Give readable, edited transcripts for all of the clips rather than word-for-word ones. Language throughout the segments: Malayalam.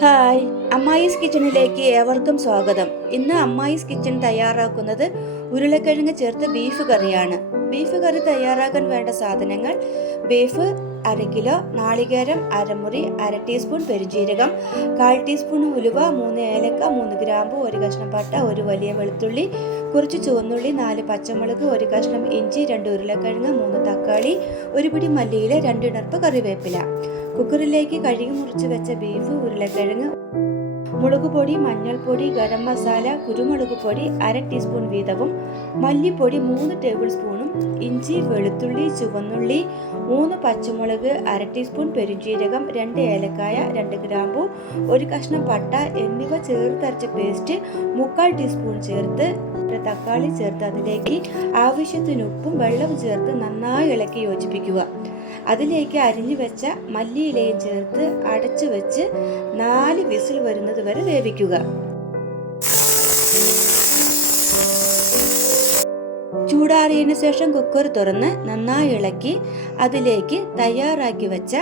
ഹായ്, അമ്മായിസ് കിച്ചണിലേക്ക് ഏവർക്കും സ്വാഗതം. ഇന്ന് അമ്മായിസ് കിച്ചൺ തയ്യാറാക്കുന്നത് ഉരുളക്കിഴങ്ങ് ചേർത്ത് ബീഫ് കറിയാണ്. ബീഫ് കറി തയ്യാറാക്കാൻ വേണ്ട സാധനങ്ങൾ: ബീഫ് 1/2 കിലോ, നാളികേരം അരമുറി, 1/2 ടീസ്പൂൺ പെരുംജീരകം, 1/4 ടീസ്പൂൺ ഉലുവ, 3 ഏലക്ക, 3 ഗ്രാമ്പു, 1 കഷ്ണം പട്ട, 1 വലിയ വെളുത്തുള്ളി, കുറച്ച് ചുവന്നുള്ളി, 4 പച്ചമുളക്, 1 കഷ്ണം ഇഞ്ചി, 2 ഉരുളക്കിഴങ്ങ്, 3 തക്കാളി, 1 പിടി മല്ലിയില, 2 ഇണർപ്പ് കറിവേപ്പില. കുക്കറിലേക്ക് കഴുകി മുറിച്ച് വെച്ച ബീഫ്, ഉരുളക്കിഴങ്ങ്, മുളക് പൊടി, മഞ്ഞൾപ്പൊടി, ഗരം മസാല, കുരുമുളക് പൊടി 1/2 ടീസ്പൂൺ വീതവും, മല്ലിപ്പൊടി 3 ടേബിൾ സ്പൂണും, ഇഞ്ചി, വെളുത്തുള്ളി, ചുവന്നുള്ളി, 3 പച്ചമുളക്, 1/2 ടീസ്പൂൺ പെരുംജീരകം, 2 ഏലക്കായ, 2 ഗ്രാമ്പു, 1 കഷ്ണം പട്ട എന്നിവ ചേർത്തരച്ച പേസ്റ്റ് 1/4 ടീസ്പൂൺ ചേർത്ത്, തക്കാളി ചേർത്ത് അതിലേക്ക് ആവശ്യത്തിന് ഉപ്പും വെള്ളവും ചേർത്ത് നന്നായി ഇളക്കി യോജിപ്പിക്കുക. അതിലേക്ക് അരിഞ്ഞു വെച്ച മല്ലിയിലയും ചേർത്ത് അടച്ചു വെച്ച് 4 വിസിൽ വരുന്നത് വരെ വേവിക്കുക. ചൂടാറിയതിനു ശേഷം കുക്കർ തുറന്ന് നന്നായി ഇളക്കി അതിലേക്ക് തയ്യാറാക്കി വെച്ച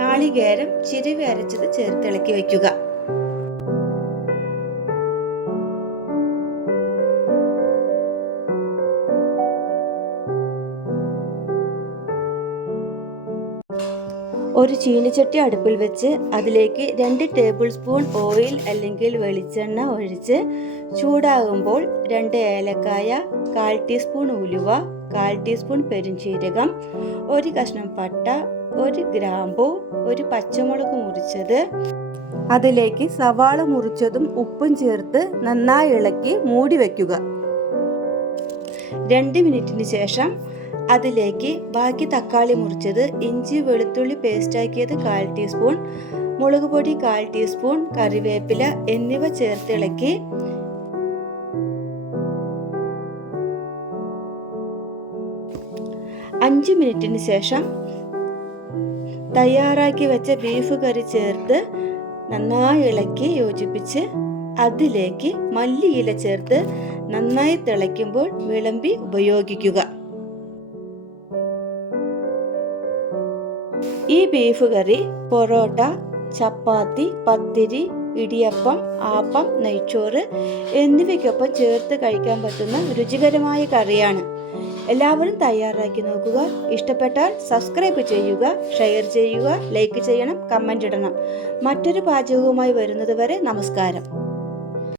നാളികേരം ചിരവി അരച്ചത് ചേർത്ത് ഇളക്കി വയ്ക്കുക. ഒരു ചീനിച്ചട്ടി അടുപ്പിൽ വെച്ച് അതിലേക്ക് 2 ടേബിൾ സ്പൂൺ ഓയിൽ അല്ലെങ്കിൽ വെളിച്ചെണ്ണ ഒഴിച്ച് ചൂടാകുമ്പോൾ 2 ഏലക്കായ, 1/4 ടീസ്പൂൺ ഉലുവ, 1/4 ടീസ്പൂൺ പെരുംജീരകം, 1 കഷ്ണം പട്ട, 1 ഗ്രാമ്പു, 1 പച്ചമുളക് മുറിച്ചത്, അതിലേക്ക് സവാള മുറിച്ചതും ഉപ്പും ചേർത്ത് നന്നായി ഇളക്കി മൂടി വയ്ക്കുക. 2 മിനിറ്റിന് ശേഷം അതിലേക്ക് ബാക്കി തക്കാളി മുറിച്ചത്, ഇഞ്ചി വെളുത്തുള്ളി പേസ്റ്റാക്കിയത് 1/4 ടീസ്പൂൺ, മുളക് പൊടി 1/4 ടീസ്പൂൺ, കറിവേപ്പില എന്നിവ ചേർത്ത് ഇളക്കി 5 മിനിറ്റിന് ശേഷം തയ്യാറാക്കി വെച്ച ബീഫ് കറി ചേർത്ത് നന്നായി ഇളക്കി യോജിപ്പിച്ച് അതിലേക്ക് മല്ലിയില ചേർത്ത് നന്നായി തിളയ്ക്കുമ്പോൾ വിളമ്പി ഉപയോഗിക്കുക. ഈ ബീഫ് കറി പൊറോട്ട, ചപ്പാത്തി, പത്തിരി, ഇടിയപ്പം, ആപ്പം, നെയ്ച്ചോറ് എന്നിവയ്ക്കൊപ്പം ചേർത്ത് കഴിക്കാൻ പറ്റുന്ന രുചികരമായ കറിയാണ്. എല്ലാവരും തയ്യാറാക്കി നോക്കുക. ഇഷ്ടപ്പെട്ടാൽ സബ്സ്ക്രൈബ് ചെയ്യുക, ഷെയർ ചെയ്യുക, ലൈക്ക് ചെയ്യണം, കമൻ്റ് ഇടണം. മറ്റൊരു പാചകവുമായി വരുന്നത് വരെ നമസ്കാരം.